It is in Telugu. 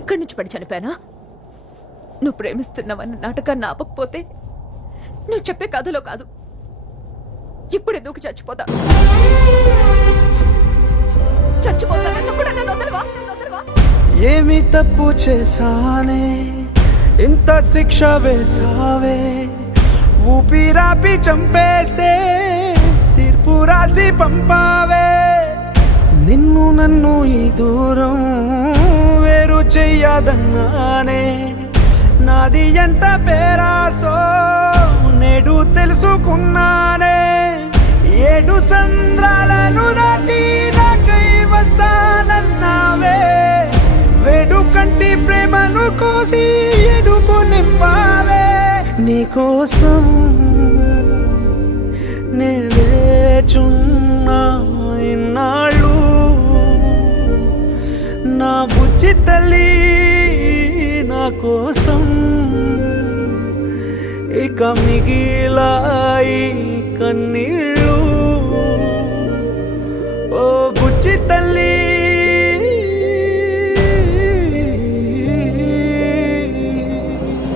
ఇక్కడి నుంచి పడి చనిపోయానా? నువ్వు ప్రేమిస్తున్నావన్న నాటకాన్ని ఆపకపోతే నువ్వు చెప్పే కథలో కాదు, ఇప్పుడే దూకి చచ్చిపోతా. చచ్చిపోతానన్న కూడా నన్ను వదలవా? ఏమి తప్పు చేశానే, ఇంత శిక్ష వేసావే, ఊపిరాపి చంపేసే తీర్పు రాసి పంపావే. నిన్ను నన్ను ఈ దూరం వేరు చెయ్యదన్నానే, నాది ఎంత పేరాసో నేడు తెలుసుకున్నానే. 7 సంద్రాలను దాటి నాకై వస్తానన్నావే, వేడుకంటి ప్రేమను కోసి ఎడుపు నింపావే. నీకోసం నే వేచున్నా ఇన్నాళ్ళు, నా బుజ్జి తల్లి నా కోసం. ఇక మిగిలాయి కన్నీళ్ళు.